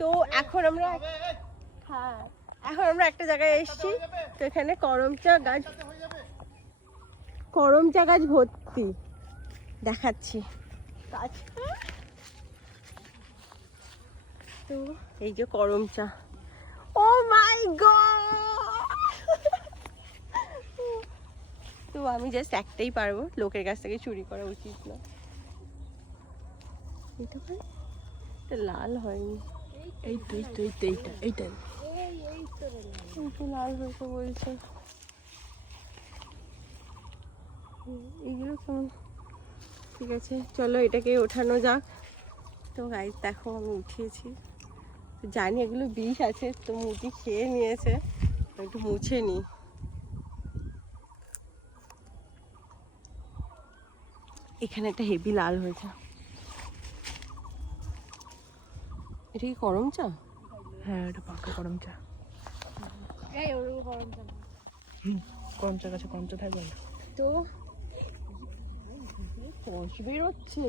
তো এখন আমরা একটা জায়গায় এসেছি। তো এখানে করমচা গাছ ভর্তি, দেখাচ্ছি গাছ। তো এই যে করমচা, ও মাই গড। তো আমি জাস্ট একটাই পারবো, লোকের কাছ থেকে চুরি করা উচিত না। এটা লাল হয়নি, এইটা লাল হয়েছে বলছে। এগুলো কেমন, ঠিক আছে চলো এটাকে ওঠানো যাক। তো গাইস দেখো আমি উঠিয়েছি, জানি এগুলো বিষ আছে, তো মুটি খেয়ে নিয়েছে, একটু মুছে নিই। এখানে একটা হেভি লাল হয়েছে, এটা কি করমচা? হ্যাঁ, এটা পাকা করমচা। করমচা গাছে করমচা থাকবে না তো কষ বেরোচ্ছে।